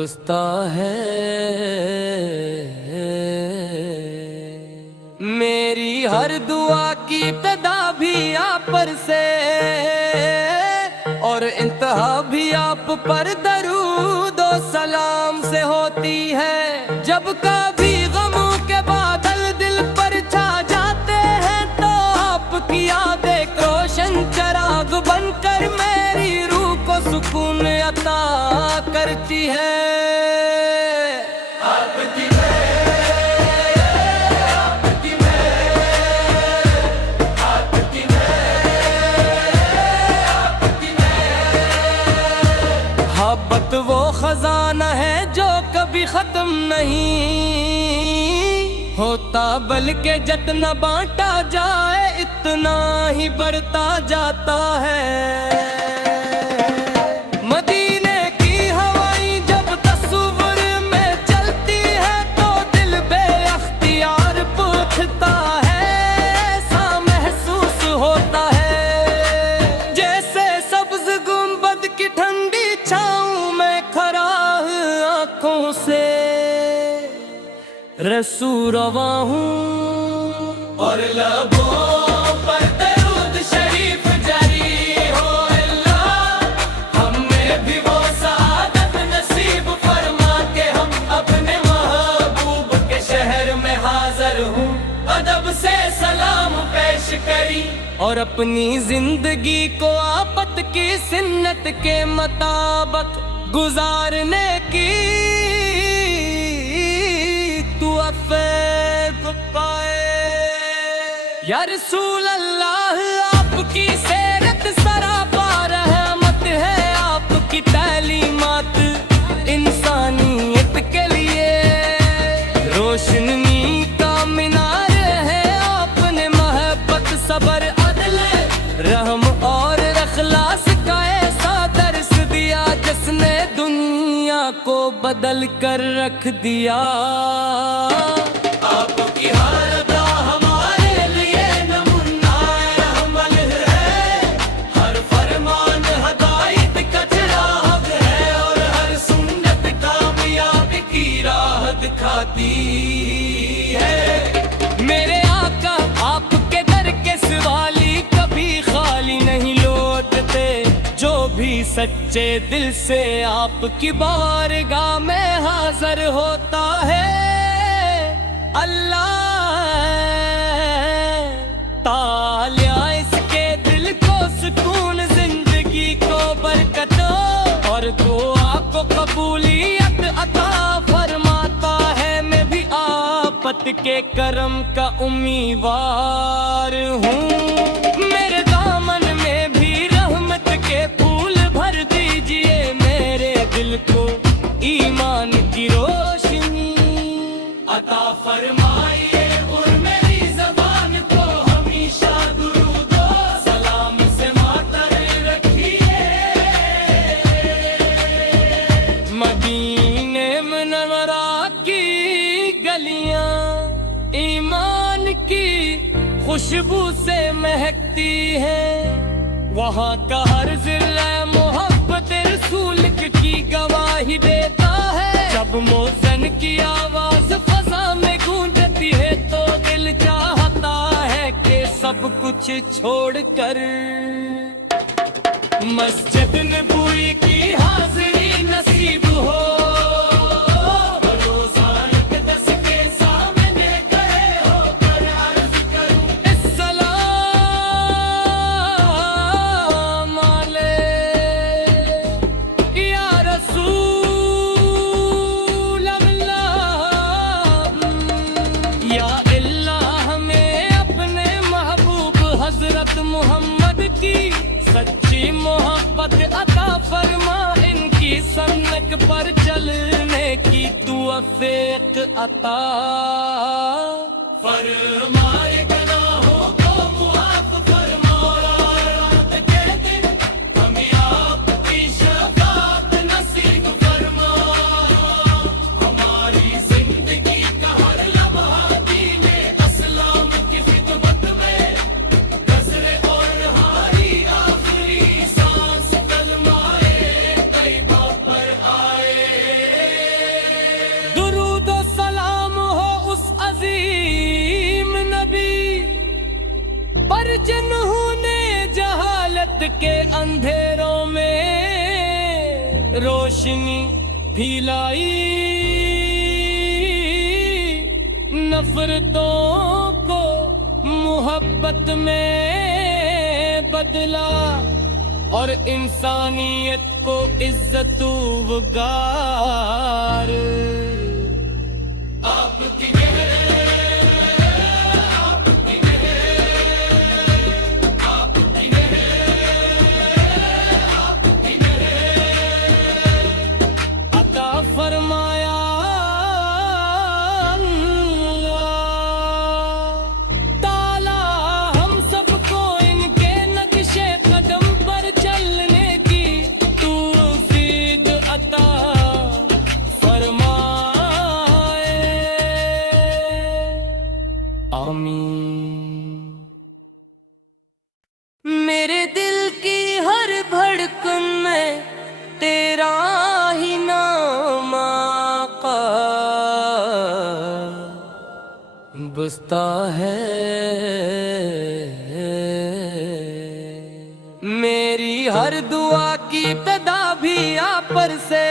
بستا ہے میری ہر دعا کی ابتدا بھی آپ پر سے اور انتہا بھی آپ پر درود و سلام سے ہوتی ہے۔ جب کبھی غموں کے بادل دل پر چھا جاتے ہیں تو آپ کی یاد ایک روشن چراغ بن کر میری روح کو سکون عطا کرتی ہے۔ محبت وہ خزانہ ہے جو کبھی ختم نہیں ہوتا، بلکہ جتنا بانٹا جائے اتنا ہی بڑھتا جاتا ہے۔ مدینے کی ہوائیں جب تصور میں چلتی ہے تو دل بے اختیار پوچھتا ہے، ایسا محسوس ہوتا ہے جیسے سبز گنبد کی ٹھنڈی چھاؤں میں کھڑا آنکھوں سے رسو رواں ہوں اور لبوں پر درود شریف جاری ہو۔ اللہ ہمیں بھی وہ سعادت نصیب فرما کہ ہم اپنے محبوب کے شہر میں حاضر ہوں، ادب سے سلام پیش کری اور اپنی زندگی کو آپت کی سنت کے مطابق گزارنے کی توفیق پائے۔ یا رسول اللہ آپ کی سیرت سراپا رحمت ہے، آپ کی تعلیمات انسانیت کے لیے روشنی کا مینار ہے۔ آپ نے محبت، صبر، عدل، رحم اور اخلاص کا ایسا درس دیا جس نے دنیا کو بدل کر رکھ دیا۔ آپ کی ہر ادا ہمارے لیے نمونہ عمل ہے، ہر فرمان ہدایت کا چراغ ہے اور ہر سنت کامیابی کی راہ دکھاتی ہے۔ میرے آقا آپ کے در کے سوالی کبھی خالی نہیں لوٹتے، جو بھی سچے دل سے آپ کی بارگاہ میں حاضر ہوتا ہے، اللہ تعالیٰ اس کے دل کو سکون، زندگی کو برکت اور دعا کو قبولیت عطا فرماتا ہے۔ میں بھی آپت کے کرم کا امیدوار ہوں، میرے دامن میں بھی رحمت کے پھول بھر دیجئے، میرے دل کو ایمان کی روشنی عطا فرمائیے اور میری زبان کو ہمیشہ درود و سلام سے معطر رکھیے۔ مدینہ منورہ کی گلیاں ایمان کی خوشبو سے مہکتی ہے، وہاں کا ہر ضلع محبت رسول کی گواہی دیتا ہے۔ جب موزن کی آواز فضا میں گونجتی ہے تو دل چاہتا ہے کہ سب کچھ چھوڑ کر مسجد نبوی کی حاضری نصیب ہو۔ محمد کی سچی محبت عطا فرما، ان کی سنت پر چلنے کی توفیق عطا فرما، گناہوں کو معاف فرما، رات کے دن ہمیں آپ کی شفاعت نصیب فرما، ہماری زندگی کا ہر لمحہ دین اسلام کی خدمت میں آخری سانس کلمہ طیبہ پر آئے۔ کے اندھیروں میں روشنی پھیلائی، نفرتوں کو محبت میں بدلا، اور انسانیت کو عزت و وقار۔ آپ کی فرمایا تعالی ہم سب کو ان کے نقش قدم پر چلنے کی توفیق عطا فرمائے، آمین۔ میرے دل کی ہر دھڑکن میں تیرا ہی نام آقا بستا ہے، میری ہر دعا کی ابتدا بھی آپ پر سے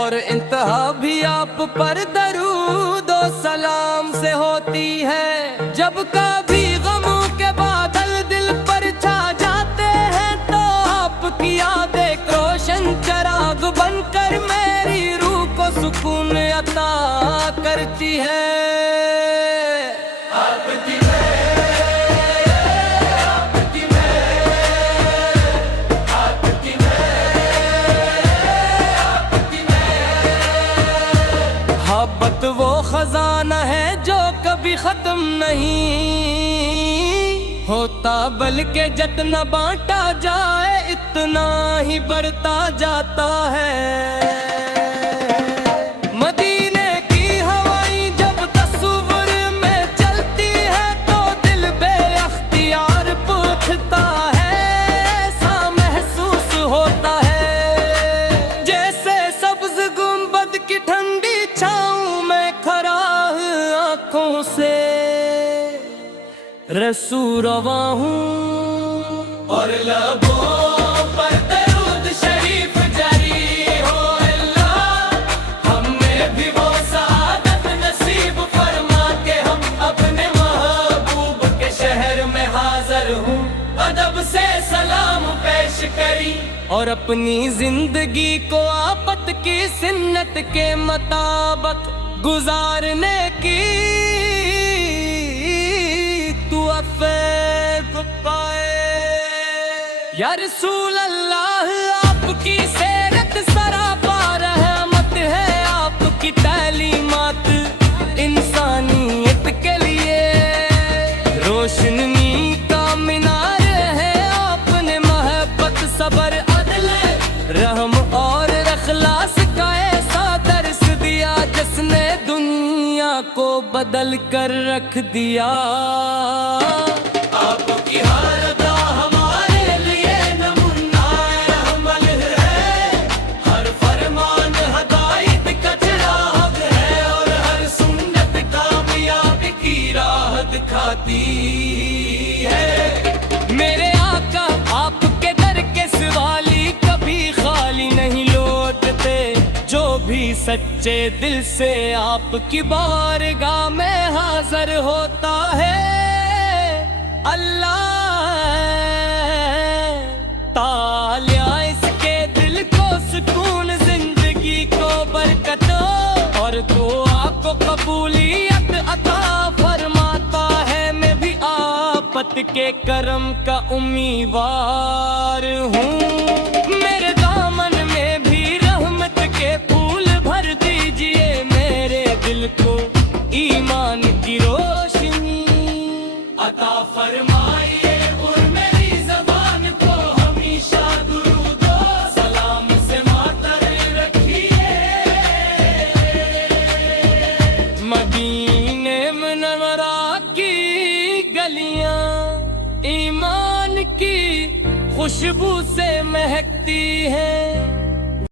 اور انتہا بھی آپ پر درود و سلام سے ہوتی ہے۔ جب کبھی غموں کے بادل دل پر چھا جاتے ہیں تو آپ کی یاد ایک روشن چراغ بن کر میری روح کو سکون عطا کرتی ہے۔ محبت وہ خزانہ ہے جو کبھی ختم نہیں ہوتا، بلکہ جتنا بانٹا جائے اتنا ہی بڑھتا جاتا ہے۔ مدینے کی ہوائیں جب تصور میں چلتی ہے تو دل بے اختیار پوچھتا ہے، ایسا محسوس ہوتا ہے جیسے سبز گنبد کی ٹھنڈی چھاؤں میں کھڑا آنکھوں سے رسو رواں ہوں، اور لبوں پر درود شریف جاری ہو اللہ، ہمیں بھی وہ سعادت نصیب فرما کہ ہم اپنے محبوب کے شہر میں حاضر ہوں، ادب سے سلام پیش کری اور اپنی زندگی کو آپت کی سنت کے مطابق گزارنے کی توفیق پائے۔ یا رسول اللہ آپ کی سیرت سراپا رحمت ہے، آپ کی تعلیمات انسانیت کے لیے روشنی کا مینار ہے، آپ نے محبت صبر عدل رحم اور اخلاص کا ایسا درس دیا جس نے دنیا کو بدل کر رکھ دیا۔ آپ کی ہر ادا ہمارے لیے نمونہ عمل ہے، ہر فرمان ہدایت کا چراغ ہے، اور ہر سنت کامیابی کی راہ دکھاتی ہے۔ میرے آقا آپ کے در کے سوالی کبھی خالی نہیں لوٹتے، جو بھی سچے دل سے آپ کی بارگاہ میں حاضر ہوتا ہے، اللہ تعالیٰ اس کے دل کو سکون، زندگی کو برکت اور دعا کو قبولیت عطا فرماتا ہے۔ میں بھی آپت کے کرم کا امیدوار ہوں، میرے دامن میں بھی رحمت کے پھول بھر دیجئے، میرے دل کو ایمان کی روشنی عطا فرمائیے، اور میری زبان کو ہمیشہ درود و سلام سے معطر رکھیے۔ مدینے منورہ کی گلیاں ایمان کی خوشبو سے مہکتی ہیں،